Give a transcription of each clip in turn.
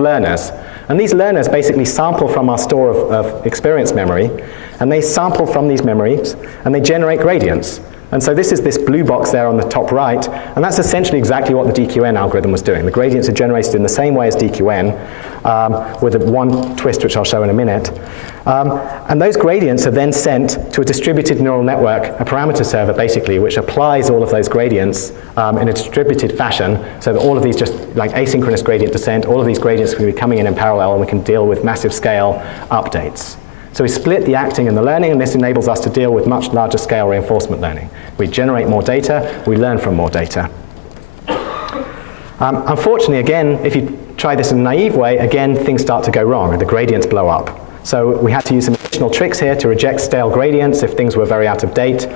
learners. And these learners basically sample from our store of experience memory, and they sample from these memories, and they generate gradients. And so this is this blue box there on the top right, and that's essentially exactly what the DQN algorithm was doing. The gradients are generated in the same way as DQN, with one twist which I'll show in a minute. And those gradients are then sent to a distributed neural network, a parameter server basically, which applies all of those gradients in a distributed fashion, so that all of these, just like asynchronous gradient descent, all of these gradients can be coming in parallel, and we can deal with massive scale updates. So we split the acting and the learning, and this enables us to deal with much larger scale reinforcement learning. We generate more data, we learn from more data. Unfortunately, again, if you try this in a naive way, again, things start to go wrong, and the gradients blow up. So we had to use some additional tricks here to reject stale gradients if things were very out of date.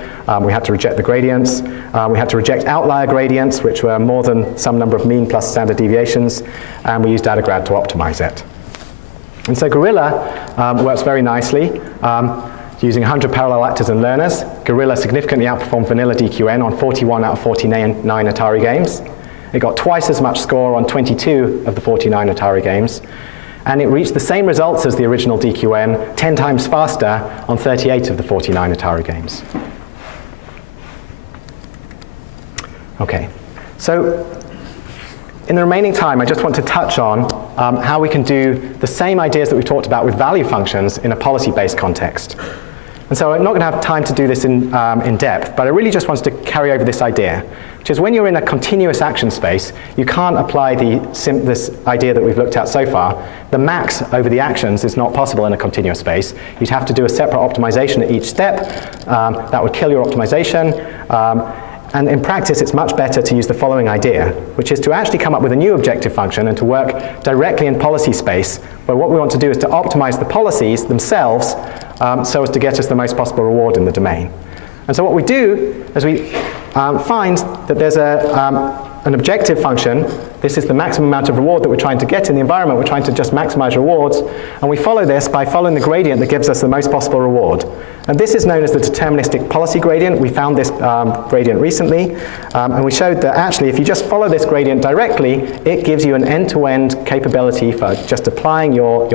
We had to reject the gradients. We had to reject outlier gradients, which were more than some number of mean plus standard deviations, and we used DataGrad to optimize it. And so Gorilla works very nicely. Using 100 parallel actors and learners, Gorilla significantly outperformed vanilla DQN on 41 out of 49 Atari games. It got twice as much score on 22 of the 49 Atari games. And it reached the same results as the original DQN, 10 times faster on 38 of the 49 Atari games. Okay, so in the remaining time, I just want to touch on how we can do the same ideas that we talked about with value functions in a policy-based context. And so I'm not going to have time to do this in depth, but I really just wanted to carry over this idea, which is when you're in a continuous action space, you can't apply this idea that we've looked at so far. The max over the actions is not possible in a continuous space. You'd have to do a separate optimization at each step. That would kill your optimization. And in practice, it's much better to use the following idea, which is to actually come up with a new objective function and to work directly in policy space, where what we want to do is to optimize the policies themselves so as to get us the most possible reward in the domain. And so what we do is we find that there's an objective function. This is the maximum amount of reward that we're trying to get in the environment. We're trying to just maximize rewards. And we follow this by following the gradient that gives us the most possible reward. And this is known as the deterministic policy gradient. We found this gradient recently. And we showed that actually, if you just follow this gradient directly, it gives you an end-to-end capability for just applying your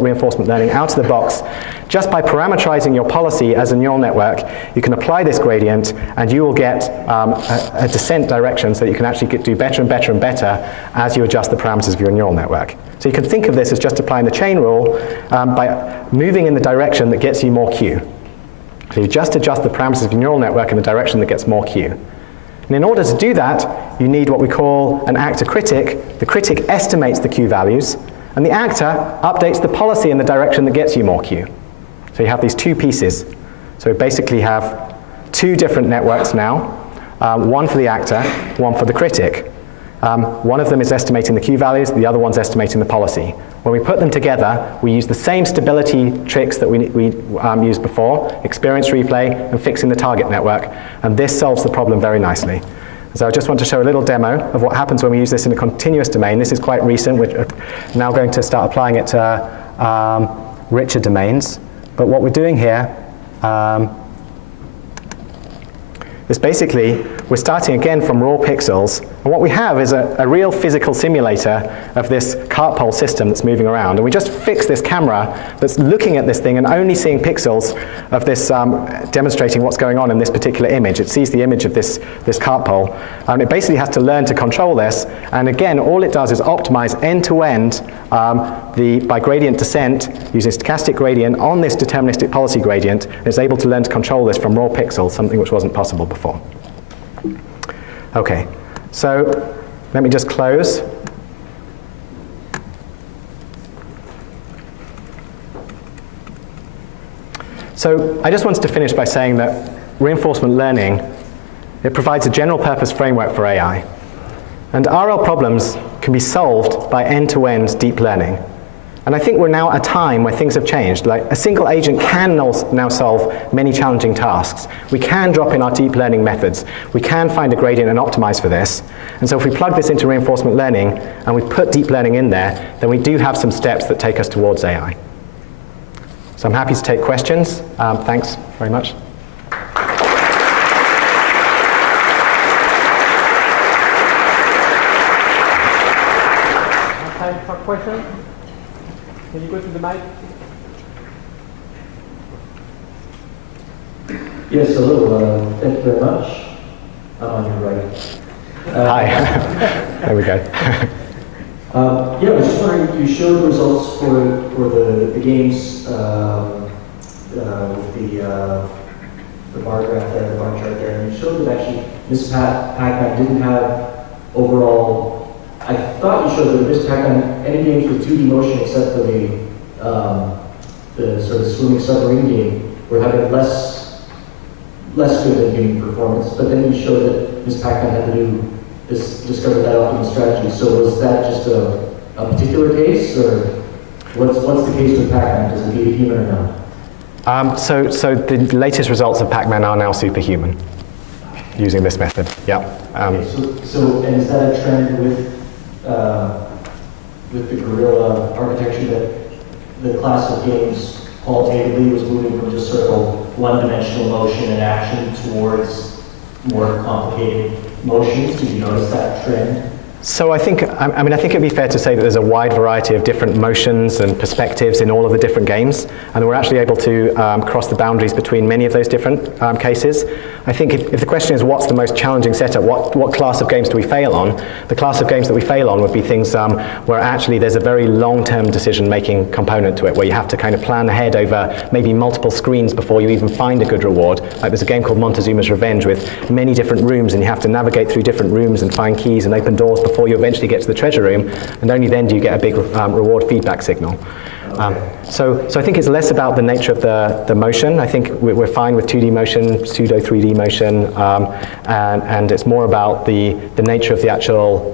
reinforcement learning out of the box. Just by parameterizing your policy as a neural network, you can apply this gradient, and you will get a descent direction so that you can actually do better and better and better as you adjust the parameters of your neural network. So you can think of this as just applying the chain rule by moving in the direction that gets you more Q. So you just adjust the parameters of your neural network in the direction that gets more Q. And in order to do that, you need what we call an actor critic. The critic estimates the Q values, and the actor updates the policy in the direction that gets you more Q. So you have these two pieces. So we basically have two different networks now, one for the actor, one for the critic. One of them is estimating the Q values, the other one's estimating the policy. When we put them together, we use the same stability tricks that we used before, experience replay and fixing the target network, and this solves the problem very nicely. So I just want to show a little demo of what happens when we use this in a continuous domain. This is quite recent. We're now going to start applying it to richer domains. But what we're doing here is basically, we're starting again from raw pixels. And what we have is a real physical simulator of this cart pole system that's moving around. And we just fix this camera that's looking at this thing and only seeing pixels of this, demonstrating what's going on in this particular image. It sees the image of this cart pole. And it basically has to learn to control this. And again, all it does is optimize end-to-end by gradient descent using stochastic gradient on this deterministic policy gradient. And it's able to learn to control this from raw pixels, something which wasn't possible before. Okay, so let me just close. So I just wanted to finish by saying that reinforcement learning, it provides a general purpose framework for AI. And RL problems can be solved by end-to-end deep learning. And I think we're now at a time where things have changed. Like a single agent can now solve many challenging tasks. We can drop in our deep learning methods. We can find a gradient and optimize for this. And so if we plug this into reinforcement learning and we put deep learning in there, then we do have some steps that take us towards AI. So I'm happy to take questions. Thanks very much. Time for questions. question? Can you go to the mic? Yes, hello. Thank you very much. I'm on your right. Hi. There we go. Yeah, I was just wondering, you showed results for the games with the bar graph there, the bar chart there, and you showed that actually Miss Pac-Man didn't have overall. I thought you showed that Miss Pac-Man, any games with 2D motion except for the sort of swimming submarine game, were having less good than game performance. But then you showed that Miss Pac-Man had to discover that optimal strategy. So was that just a particular case, or what's the case with Pac-Man? Does it beat a human or not? So the latest results of Pac-Man are now superhuman using this method. Yeah. Okay, so and is that a trend with the Gorilla architecture, that the class of games qualitatively was moving from just sort of one-dimensional motion and action towards more complicated motions? Did you notice that trend? So I think it'd be fair to say that there's a wide variety of different motions and perspectives in all of the different games, and we're actually able to cross the boundaries between many of those different cases. I think if the question is what's the most challenging setup, what class of games do we fail on, the class of games that we fail on would be things where actually there's a very long-term decision-making component to it, where you have to kind of plan ahead over maybe multiple screens before you even find a good reward. Like there's a game called Montezuma's Revenge with many different rooms, and you have to navigate through different rooms and find keys and open doors before you eventually get to the treasure room, and only then do you get a big reward feedback signal. So I think it's less about the nature of the motion. I think we're fine with 2D motion, pseudo 3D motion, and it's more about the nature of the actual,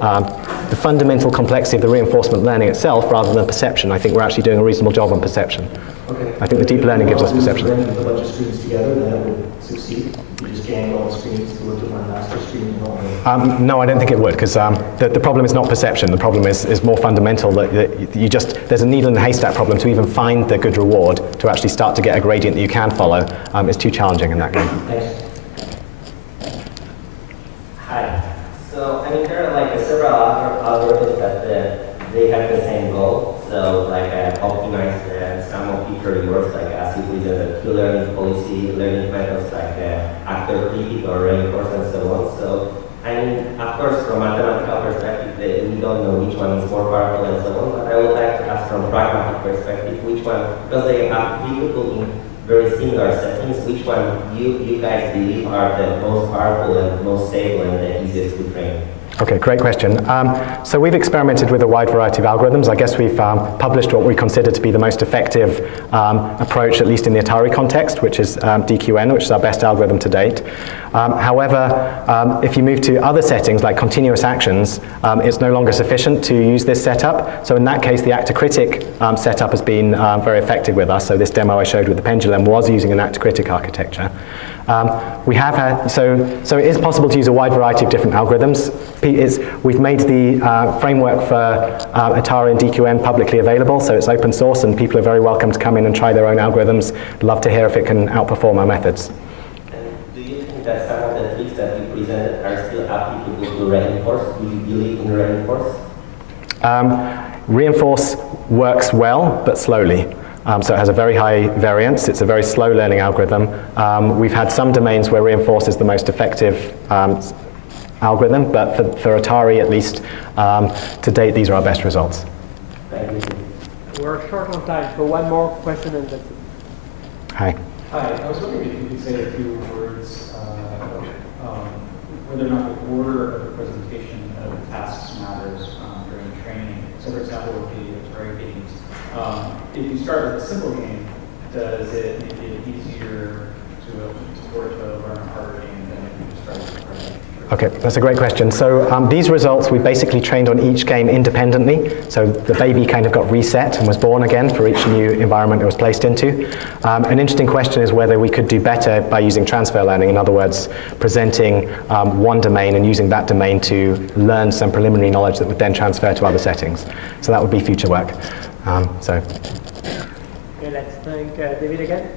the fundamental complexity of the reinforcement learning itself rather than perception. I think we're actually doing a reasonable job on perception. Okay. I think the deep learning gives us perception. If you put a bunch of screens together, then it would succeed. You just gang all the screens to look at one master screen and all that. No, I don't think it would, because the problem is not perception. The problem is more fundamental. That there's a needle in the haystack problem to even find the good reward, to actually start to get a gradient that you can follow. It's too challenging in that game. Thanks. Hi. So there are like several algorithms that they have the same goal. So optimize some of feature rewards, like as you presented, Q-learning policy, learning methods like actor critic or reinforce and so on. So of course, from mathematical perspective, we don't know which one is more powerful and so on. But I would like to ask from pragmatic perspective, which one, because they are applicable in very similar settings, which one you guys believe are the most powerful and most stable and the easiest to train? Okay, great question. So we've experimented with a wide variety of algorithms. I guess we've published what we consider to be the most effective approach, at least in the Atari context, which is DQN, which is our best algorithm to date. However, if you move to other settings like continuous actions, it's no longer sufficient to use this setup. So in that case, the actor-critic setup has been very effective with us. So this demo I showed with the pendulum was using an actor-critic architecture. We have had, so it is possible to use a wide variety of different algorithms. We've made the framework for Atari and DQN publicly available, so it's open source and people are very welcome to come in and try their own algorithms. Love to hear if it can outperform our methods. And do you think that some of the tricks that you presented are still applicable to reinforce? Do you believe in reinforce? Reinforce works well, but slowly. So it has a very high variance. It's a very slow learning algorithm. We've had some domains where reinforce is the most effective algorithm, but for Atari at least, to date, these are our best results. Thank you. We're short on time, so one more question and that's it. Hi. Hi, I was wondering if you could say a few words about whether or not the order of the presentation of tasks matters during training. So for example, with the Atari games, if you start with a simple game, does it make it easier to learn a harder game than if you start with a harder game? Okay, that's a great question. So these results we basically trained on each game independently. So the baby kind of got reset and was born again for each new environment it was placed into. An interesting question is whether we could do better by using transfer learning. In other words, presenting one domain and using that domain to learn some preliminary knowledge that would then transfer to other settings. So that would be future work. Okay, let's thank David again.